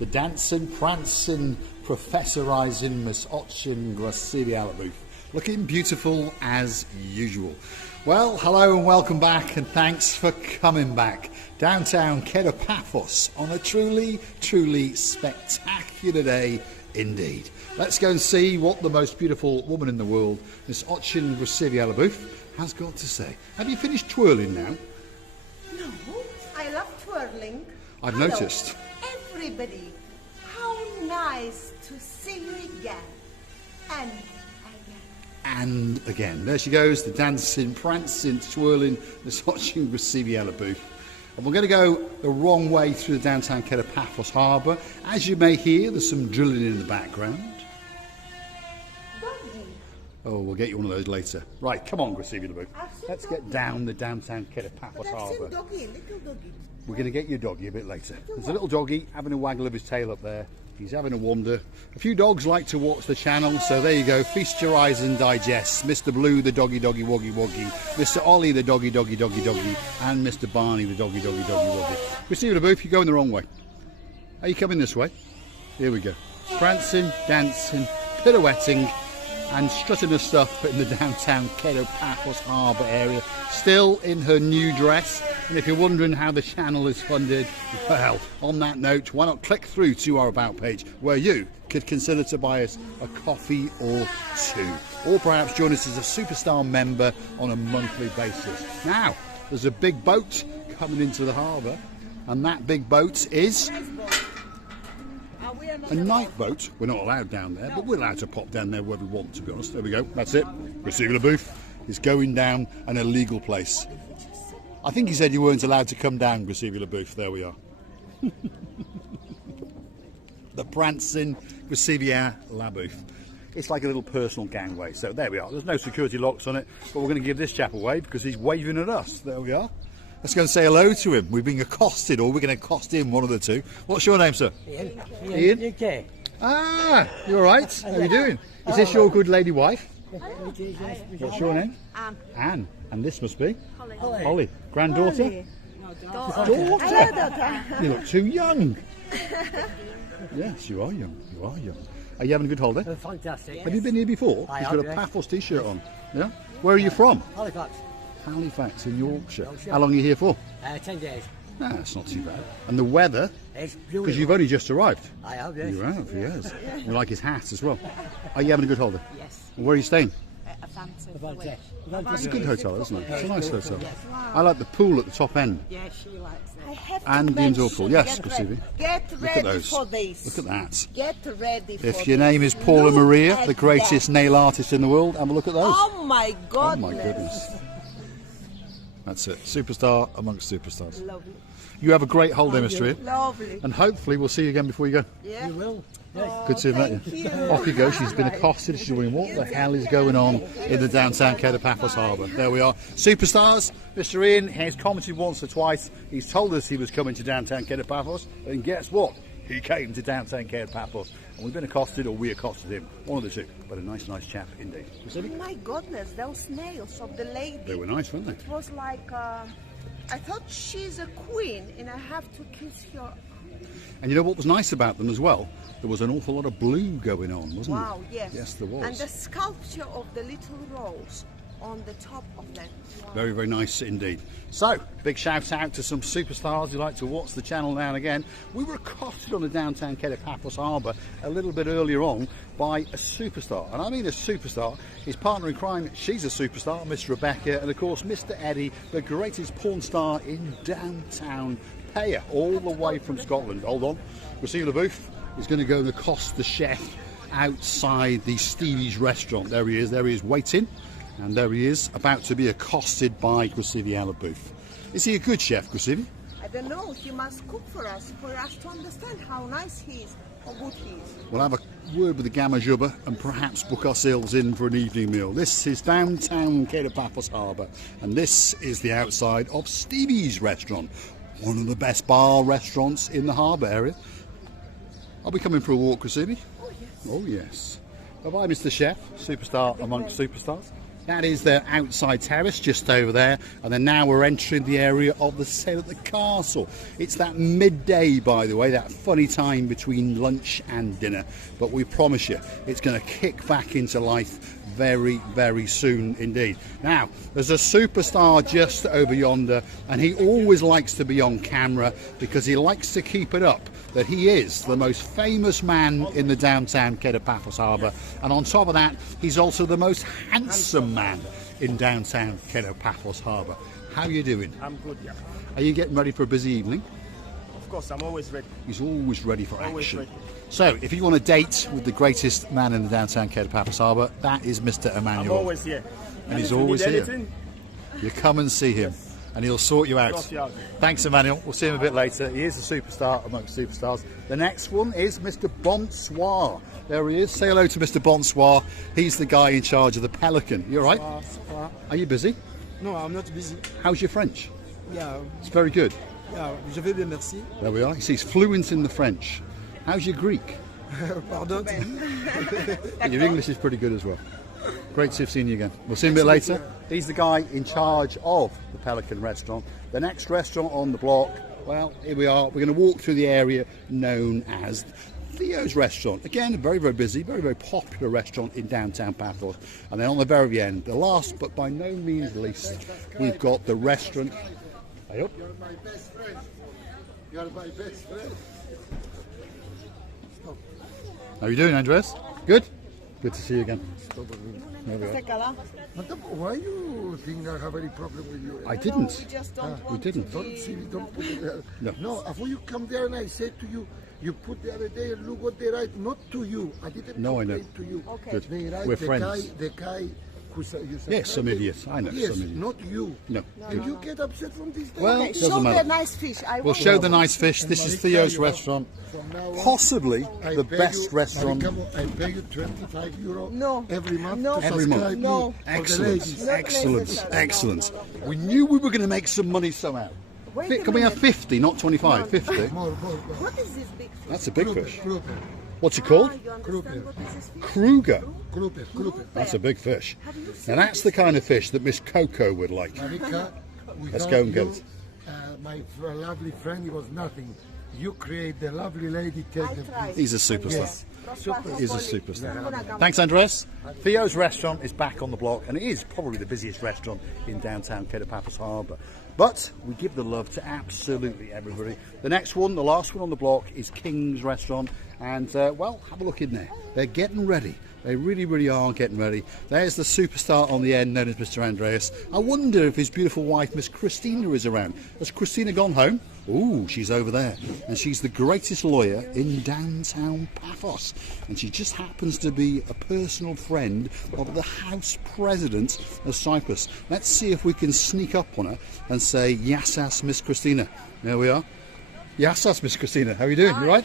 the dancing, prancing, professorising Miss Ochin Grasiviala, looking beautiful as usual. Well, hello and welcome back, and thanks for coming back. Downtown Kato Paphos on a truly spectacular day indeed. Let's go and see what the most beautiful woman in the world, Miss Ochin Grasiviala, has got to say. Have you finished twirling now? No, I love twirling. I've Hello, noticed. Everybody, how nice to see you again. And again, there she goes, the dancing, prancing, twirling, Miss Ochin Grasiviala. And we're going to go the wrong way through the downtown Kato Paphos Harbour. As you may hear, there's some drilling in the background. Doggy. Oh, we'll get you one of those later. Right, come on, Grasiviala. Let's doggy. get down the downtown Kato Paphos But I've Harbour. seen doggy, little doggy. We're going to get your doggy a bit later. There's a little doggy having a waggle of his tail up there. He's having a wander. A few dogs like to watch the channel, so there you go. Feast your eyes and digest. Mr. Blue, the doggy, woggy, woggy. Mr. Ollie, the doggy, doggy. And Mr. Barney, the doggy, woggy. Grasiviala, you're going the wrong way. Are you coming this way? Here we go. Prancing, dancing, pirouetting, and strutting her stuff in the downtown Kato Paphos Harbour area, still in her new dress. And if you're wondering how the channel is funded, well, on that note, why not click through to our About page, where you could consider to buy us a coffee or two, or perhaps join us as a Superstar member on a monthly basis. Now, there's a big boat coming into the harbour, and that big boat is a night boat. We're not allowed down there, but we're allowed to pop down there where we want, to be honest. There we go, that's it. Grasiviala is going down an illegal place. I think he said you weren't allowed to come down, Grasiviala. There we are. The prancing Grasiviala. It's like a little personal gangway. So there we are. There's no security locks on it, but we're going to give this chap a wave because he's waving at us. There we are. Let's go and say hello to him. We're being accosted, or we're going to accost him, one of the two. What's your name, sir? Ian. UK. Ah, you all right? How are you doing? Is this your good lady wife? What's your name? Anne. And this must be? Holly. Granddaughter? Daughter. You look too young. Yes, you are young. You are young. Are you having a good holiday? Fantastic. Have you been here before? You've got a Paphos t-shirt on. Yeah? Where are you from? Halifax. Halifax in Yorkshire. How long are you here for? 10 days. Ah, it's not too bad. And the weather? It's Because beautiful. you've only just arrived. I have, yes. You have, yes. You like his hat as well. Are you having a good holiday? Yes. And where are you staying? Fantastic. It's a good hotel, isn't it? It's a nice hotel. I like the pool at the top end. Yeah, she likes it. I have to And the mention, indoor pool. Yes, get ready. Grasivi. Get Look at ready those. for this. Look at that. Get ready for If your this. name is Paula Look Maria, at the greatest that. nail artist in the world, have a look at those. Oh my Oh goodness. my goodness. That's it. Superstar amongst superstars. Lovely. You have a great holiday, Mr. Ian. Lovely. And hopefully we'll see you again before you go. Yeah. You will. Yes. Good to have met Thank you. you. Off you go. She's been accosted. She's wondering what the hell is going on in the downtown Kato Paphos Harbour. There we are. Superstars. Mr. Ian has commented once or twice. He's told us he was coming to downtown Kato Paphos. And guess what? He came to downtown Kato Paphos. And we've been accosted, or we accosted him. One of the two. But a nice chap indeed. Oh my goodness, those nails of the lady. They were nice, weren't they? It was like, I thought she's a queen and I have to kiss her. And you know what was nice about them as well? There was an awful lot of blue going on, wasn't there? Wow, yes. Yes, there was. And the sculpture of the little rose on the top of that. Wow. Very nice indeed. So, big shout out to some superstars who like to watch the channel now and again. We were accosted on the downtown Kato Paphos Harbour a little bit earlier on by a superstar. And I mean a superstar. His partner in crime, she's a superstar, Miss Rebecca. And of course, Mr. Eddie, the greatest porn star in downtown Paya, all the way from Scotland. Hold on. Grasiviala is going to go and accost the chef outside the Stevie's restaurant. There he is waiting. And there he is, about to be accosted by Grasiviala. Is he a good chef, Grasivi? I don't know, he must cook for us to understand how nice he is, how good he is. We'll have a word with the Gamma Jubba and perhaps book ourselves in for an evening meal. This is downtown Kato Paphos Harbour, and this is the outside of Stevie's restaurant, one of the best bar restaurants in the harbour area. I'll be coming for a walk, Grasivi. Oh yes. Oh yes. Bye-bye, Mr. Chef, superstar amongst superstars. That is their outside terrace just over there, and then now we're entering the area of the sale at the castle. It's that midday, by the way, that funny time between lunch and dinner, but we promise you it's going to kick back into life very, very soon indeed. Now, there's a superstar just over yonder, and he always likes to be on camera because he likes to keep it up that he is the most famous man in the downtown Kato Paphos Harbour, and on top of that, he's also the most handsome man in downtown Kato Paphos Harbour. How are you doing? I'm good, yeah. Are you getting ready for a busy evening? Of course, I'm always ready. He's always ready for Always action. ready. So, if you want a date with the greatest man in the downtown Kato Paphos Harbour, that is Mr. I'm Emmanuel. always here. And he's if you always need here. anything, You come and see him, and he'll sort you out. sort you out. Thanks, Emmanuel. We'll see him a bit later. He is a superstar amongst superstars. The next one is Mr. Bonsoir. There he is. Say hello to Mr. Bonsoir. He's the guy in charge of the Pelican. You all right? Are you busy? No, I'm not busy. How's your French? Yeah, It's very good. yeah, je vais bien, merci. There we are. He's fluent in the French. How's your Greek? Pardon. Your English is pretty good as well. Great to have seen you again. We'll see him a bit later. He's the guy in charge of the Pelican restaurant. The next restaurant on the block, well, here we are. We're going to walk through the area known as Theo's Restaurant. Again, a very, very busy, very, very popular restaurant in downtown Paphos. And then on the very end, the last but by no means least, we've got the restaurant. Hey up. You're my best friend. You're my best friend. How are you doing, Andres? Good? Good to see you again. There we are. Madam, why you think I have any problem with you? I didn't. We just don't We want didn't. to Don't be... see me, don't put it there. No. No, before you come there and I said to you, you put the other day, look what they write, not to you. I didn't No, I know. complain to you. Okay. Good. They write We're the friends. the guy who said you said. Yes, some idiots. I know, Yes, some idiots. not you. No. Did you get upset from this? Well, Okay, doesn't show matter. the nice fish. I We'll want show to- the nice fish. This is Theo's restaurant. From now on, Possibly I the pay best you, restaurant. I pay you 25 euro No. every month No. to Every month. subscribe No. me for the Excellent, ladies. Not excellent, necessary. excellent. No. We knew we were going to make some money somehow. Wait a Can we have minute. 50, not 25? 50? More. What is this big fish? That's a big Kruper, fish. Kruper, What's it called? You understand what is this fish? Kruger. Kruper. That's a big fish. Have you Now seen that's the kind of fish that Miss Coco would like. Marika, Let's without go and get you, it. My lovely friend, he was nothing. You create the lovely lady, take I the tried. He's a superstar. Yes. He's a superstar. Thanks, Andres. Theo's restaurant is back on the block, and it is probably the busiest restaurant in downtown Kato Paphos Harbour. But we give the love to absolutely everybody. The next one, the last one on the block, is King's Restaurant, and well, have a look in there. They're getting ready. They really, really are getting ready. There's the superstar on the end, known as Mr. Andreas. I wonder if his beautiful wife, Miss Christina, is around. Has Christina gone home? Ooh, she's over there. And she's the greatest lawyer in downtown Paphos. And she just happens to be a personal friend of the House President of Cyprus. Let's see if we can sneak up on her and say, Yassas, Miss Christina. There we are. Yassas, Miss Christina. How are you doing? You right?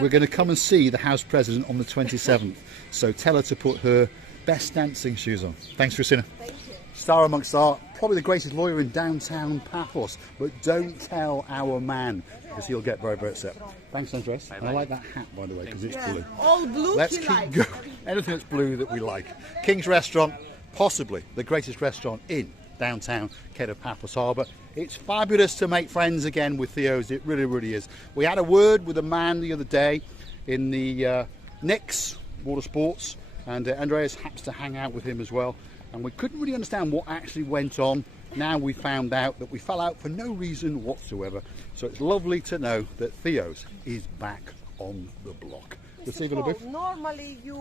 We're going to come and see the House President on the 27th. So tell her to put her best dancing shoes on. Thanks, Christina. Thank you. Star amongst stars, probably the greatest lawyer in downtown Paphos. But don't tell our man, because he'll get very, very upset. Thanks, Andres. And I like that hat, by the way, because it's blue. All blue Let's he keep likes. going. Anything that's blue that we like. King's Restaurant, possibly the greatest restaurant in downtown Kato Paphos Harbour. It's fabulous to make friends again with Theo's. It really, really is. We had a word with a man the other day in the Knicks Water Sports, and Andreas happens to hang out with him as well. And we couldn't really understand what actually went on. Now we found out that we fell out for no reason whatsoever. So it's lovely to know that Theo's is back on the block. Let's see if it'll be. Paul, normally you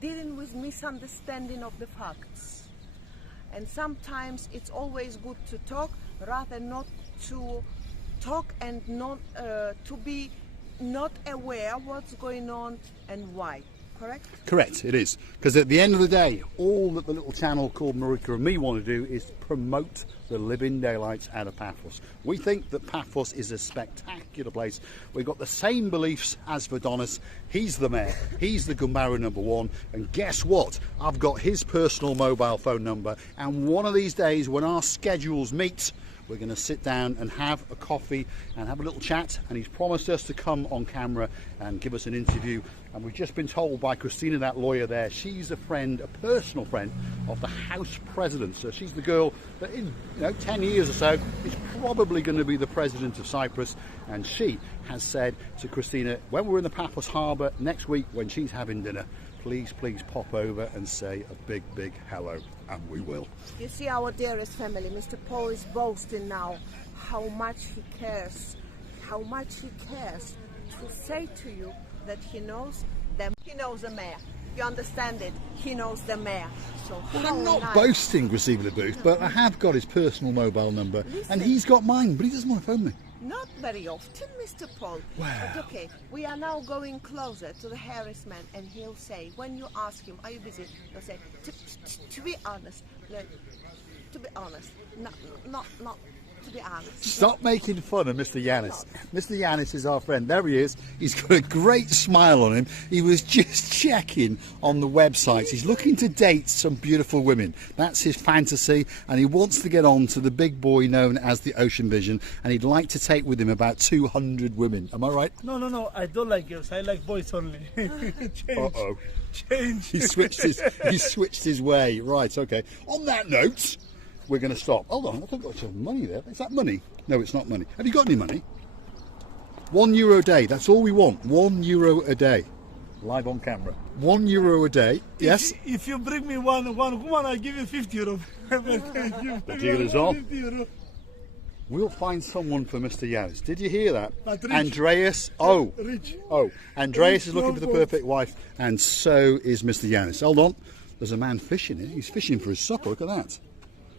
dealing with misunderstanding of the facts, and sometimes it's always good to talk rather not to talk and not to be not aware what's going on and why. Correct? Correct, it is. Because at the end of the day, all that the little channel called Marika and me want to do is promote the living daylights out of Paphos. We think that Paphos is a spectacular place. We've got the same beliefs as Vadonis. He's the mayor, he's the Gumbaro #1, and guess what? I've got his personal mobile phone number, and one of these days when our schedules meet, we're going to sit down and have a coffee and have a little chat, and he's promised us to come on camera and give us an interview. And we've just been told by Christina, that lawyer there, she's a friend, a personal friend of the House President. So she's the girl that in 10 years or so is probably going to be the President of Cyprus. And she has said to Christina, when we're in the Paphos Harbour next week when she's having dinner, please pop over and say a big hello. And we will. You see, our dearest family, Mr. Paul is boasting now how much he cares to say to you that he knows them. He knows the mayor. You understand it? He knows the mayor. So Well, how I'm not nice. boasting, Christina Booth, but I have got his personal mobile number, and he's got mine, but he doesn't want to phone me. Not very often, Mr. Paul. Wow. But okay, we are now going closer to the Harris man, and he'll say, when you ask him, are you busy? He'll say, to be honest, look, to be honest, not to be honest. Stop making fun of Mr. Yanis. Mr. Yanis is our friend. There he is. He's got a great smile on him. He was just checking on the websites. He's looking to date some beautiful women. That's his fantasy, and he wants to get on to the big boy known as the Ocean Vision, and he'd like to take with him about 200 women. Am I right? No, I don't like girls. I like boys only. Uh-oh. Change. He switched his way. Right, okay. On that note, we're going to stop. Hold on, I think I've got some money there. Is that money? No, it's not money. Have you got any money? €1 a day. That's all we want. €1 a day. Live on camera. €1 a day. Yes? If you bring me one woman, I give you €50. The deal is on. We'll find someone for Mr. Yanis. Did you hear that? But rich. Andreas. Rich. Andreas is Rich, looking for the no perfect wife, and so is Mr. Yanis. Hold on. There's a man fishing here. He's fishing for his supper. Look at that.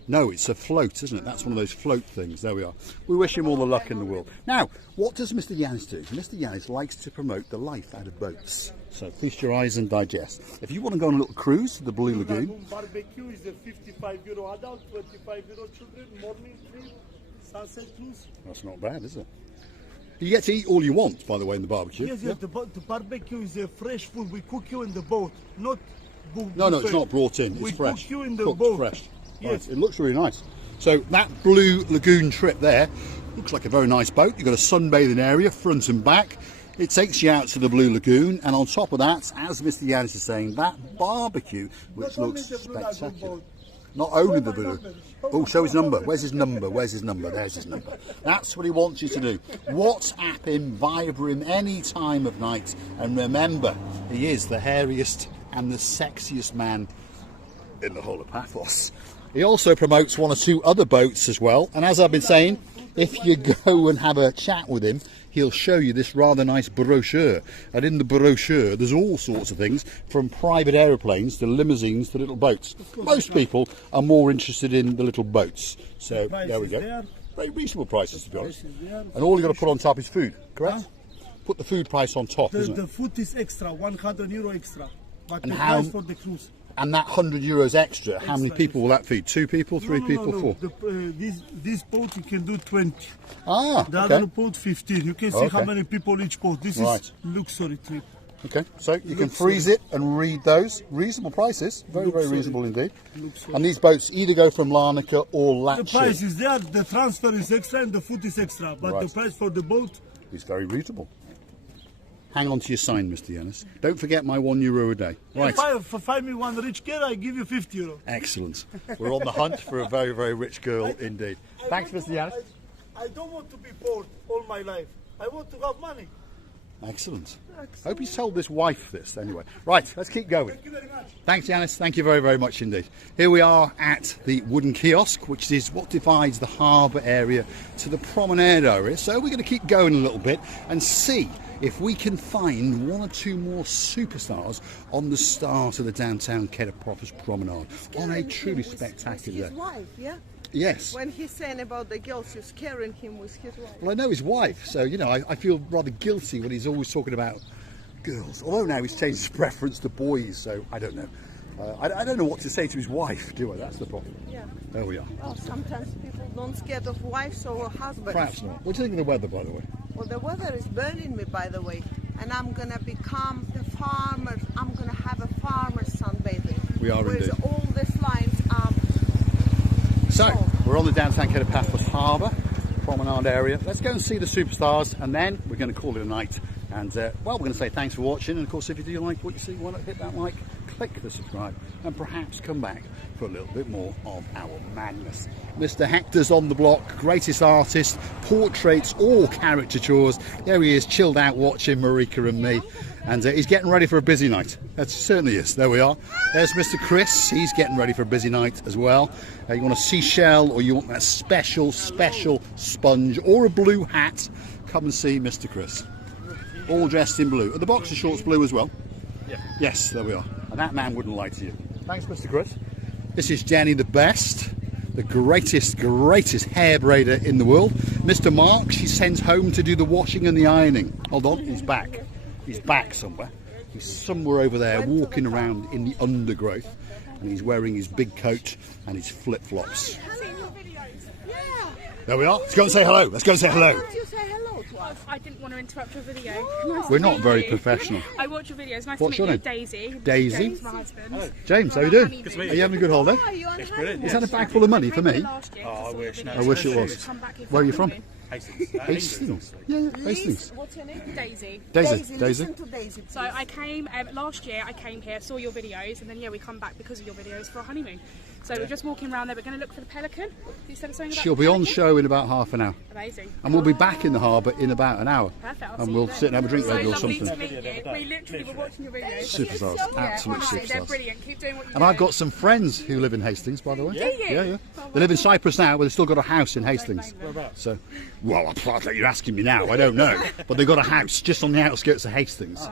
No, it's a float, isn't it? That's one of those float things. There we are. We wish him all the luck in the world. Now, what does Mr. Yanis do? Mr. Yanis likes to promote the life out of boats. So feast your eyes and digest. If you want to go on a little cruise to the Blue Lagoon, Barbecue is a €55 adult, €25 children, morning trip, sunset cruise. that's not bad, is it? You get to eat all you want, by the way, in the barbecue. Yes, the barbecue is a fresh food. We cook you in the boat, not No, it's not brought in. It's we fresh. cook you in the Cooked boat. fresh. Yes. Right, it looks really nice. So that Blue Lagoon trip there looks like a very nice boat. You've got a sunbathing area, front and back. It takes you out to the Blue Lagoon, and on top of that, as Mr. Yanis is saying, that barbecue, which Not only looks the Blue Lagoon spectacular. boat. Not only the my Blue. number. Oh, show his number. Where's his number? Where's his number? There's his number. That's what he wants you to do. WhatsApp him, Viber him any time of night, and remember, he is the hairiest and the sexiest man in the whole of Paphos. He also promotes one or two other boats as well, and as I've been saying, if you go and have a chat with him, he'll show you this rather nice brochure, and in the brochure there's all sorts of things, from private aeroplanes to limousines to little boats. Most people are more interested in the little boats, so Price there we is go. there. Very reasonable prices, to be honest. Price is there. And all you've got to put on top is food, correct? Put the food price on top, isn't The it? food is extra, €100 extra. But And the how- price for the cruise. And that €100 extra, how many Extra, people will that feed? 2 people, 3 people, 4? This boat you can do 20. Ah, The okay. other boat 15. You can see how Okay. many people each boat. This Right. is luxury trip. Okay, so you can Looks freeze it and read those. Reasonable prices. Very, very Looks reasonable indeed. Looks And these boats either go from Larnaca or The price Latchi. is there, the transfer is extra and the food is extra. But Right. the price for the boat, It's very reasonable. Hang on to your sign, Mr. Yanis. Don't forget my €1 a day. Right. if I find me one rich girl, I give you €50. Excellent. We're on the hunt for a very, very rich girl indeed. Thanks, Mr. Yanis. I don't want to be poor all my life. I want to have money. Excellent. Hope he's told this wife this anyway. Right, let's keep going. Thank you very much. Thanks, Yanis. Thank you very, very much indeed. Here we are at the wooden kiosk, which is what divides the harbour area to the promenade area. So we're going to keep going a little bit and see if we can find 1 or 2 more superstars on the start of the downtown Kato promenade on a truly spectacular His day. wife, yeah? Yes. When he's saying about the girls, you're scaring him with his wife. Well, I know his wife, so, you know, I feel rather guilty when he's always talking about girls. Although now he's changed his preference to boys, so I don't know. I don't know what to say to his wife, do I? That's the problem. Yeah. There we are. Well, sometimes people don't scared of wives or husbands. Perhaps not. What do you think of the weather, by the way? Well, the weather is burning me, by the way, and I'm gonna become the farmer. I'm gonna have a farmer sunbathing. We are Whereas indeed. all these lines are. So, we're We're on the downtown Kato Paphos Harbour promenade area. Let's go and see the superstars, and then we're going to call it a night. And well, we're going to say thanks for watching, and of course if you do like what you see, why not hit that like, click the subscribe, and perhaps come back for a little bit more of our madness. Mr. Hector's on the block, greatest artist, portraits or caricatures. There he is, chilled out watching Marika and me, and he's getting ready for a busy night. That certainly is. There we are. There's Mr. Chris, he's getting ready for a busy night as well. You want a seashell, or you want that special sponge, or a blue hat, come and see Mr. Chris. All dressed in blue. Are the boxer shorts blue as well? Yeah. Yes, there we are. And that man wouldn't lie to you. Thanks, Mr. Chris. This is Jenny the best, the greatest hair braider in the world. Mr. Mark, she sends home to do the washing and the ironing. Hold on, he's back. He's back somewhere. He's somewhere over there walking around in the undergrowth, and he's wearing his big coat and his flip-flops. There we are. Let's go and say hello. Let's go and say hello. You say hello to us. I didn't want to interrupt your video. Nice We're to not meet very you. professional. I watch your videos. Nice What's to your meet name? you, Daisy. Daisy? James, my husband. James, how you doing? Are you having a good holiday? Are you on Brilliant. Is that a bag full of money for me? I wish. No, I wish it was. Where are you from? Hastings. Hastings. Yeah, Hastings. What's your name? Daisy. Daisy. Listen to Daisy. So I came last year. I came here, saw your videos, and then yeah, we come back because of your videos for a honeymoon. So we're just walking around there. We're going to look for the pelican. You said something about She'll the be on pelican? show in about half an hour. Amazing. And we'll be back in the harbour in about an hour. Perfect. I'll see And you we'll then. sit and have a drink So maybe or lovely something. to meet you. We literally were watching your videos. Superstars, Yeah, absolute honestly, they're superstars. brilliant. Keep doing what you do. And I've got some friends who live in Hastings, by the way. Do you? Yeah. Oh, They live in Cyprus now, but they've still got a house in Hastings. blame them. So, well, you're asking me now. I don't know, but they've got a house just on the outskirts of Hastings,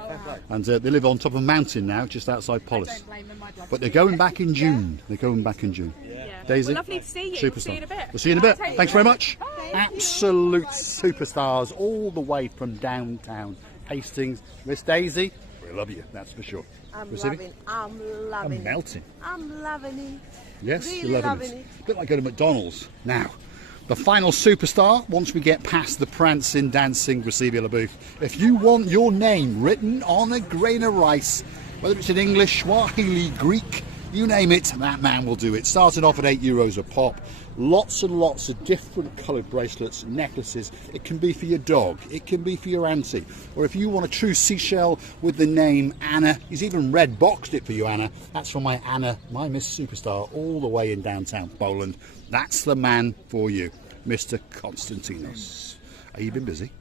and they live on top of a mountain now, just outside Polis. Don't blame them, my blood. But they're going back in June. They're going back in June. Yeah. Daisy, Well, lovely to see you. superstar. We'll see you in a bit. We'll see you in a bit. Take Thanks care. very much. Bye. Absolute superstars, all the way from downtown Hastings. Miss Daisy, we love you. That's for sure. I'm Receiving? loving. I'm I'm loving it. melting. I'm loving it. Yes, Really you're loving loving it. it. A bit like going to McDonald's. Now, the final superstar, once we get past the prancing, dancing Receivila booth. If you want your name written on a grain of rice, whether it's in English, Swahili, Greek, you name it, that man will do it. Starting off at €8 a pop. Lots and lots of different coloured bracelets, necklaces. It can be for your dog, it can be for your auntie, or if you want a true seashell with the name Anna, he's even red boxed it for you, Anna. That's from my Anna, my Miss Superstar, all the way in downtown Poland. That's the man for you, Mr. Konstantinos. Have you been busy?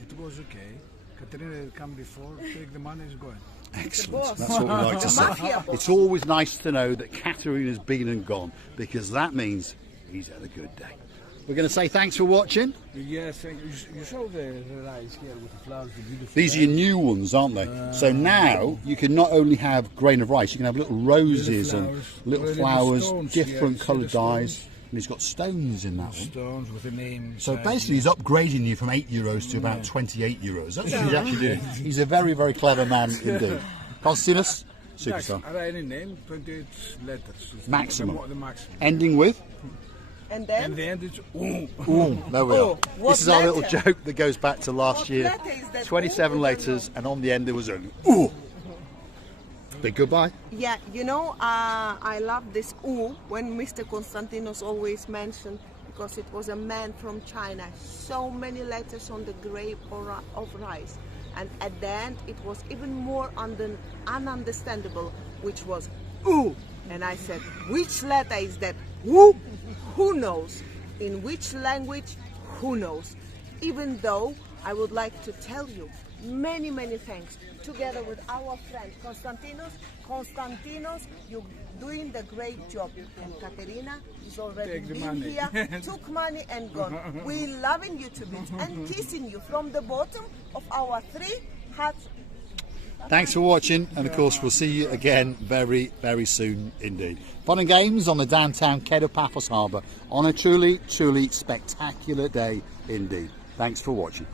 It was okay. Katerina had come before, take the money, is going. Excellent. That's what we like to say. It's always nice to know that Katerina's been and gone, because that means he's had a good day. We're going to say thanks for watching. Yes, thank you. You saw the rice here with the flowers, the beautiful. These are your new ones, aren't they? So now you can not only have grain of rice, you can have little roses and little flowers, stones, different yeah, coloured the dyes. stones. And he's got stones in that one. Stones with the name. So basically he's upgrading you from €8 to about €28. That's what he's actually doing. He's a very, very clever man indeed. Konstantinos, superstar. Any name, 28 letters. It's Maximum. The maximum. Ending with? And And then, the end is There we are. what This is our little letter? joke that goes back to last What year. letter is that? 27 Ooh, letters, and on the end there was an ooh. Big goodbye. yeah, you know, I love this ooh when Mr. Konstantinos always mentioned, because it was a man from China. So many letters on the grape of rice. And at the end, it was even more ununderstandable, which was ooh. And I said, which letter is that? Woo? Who knows? In which language? Who knows? Even though I would like to tell you many, many thanks, together with our friend Konstantinos, you're doing the great job. And Katerina is already Take the been money. here, took money and gone. We're loving you to bits and kissing you from the bottom of our 3 hearts. Thanks for watching, and of course we'll see you again very, very soon indeed. Fun and games on the downtown Kato Paphos Harbour on a truly, truly spectacular day indeed. Thanks for watching.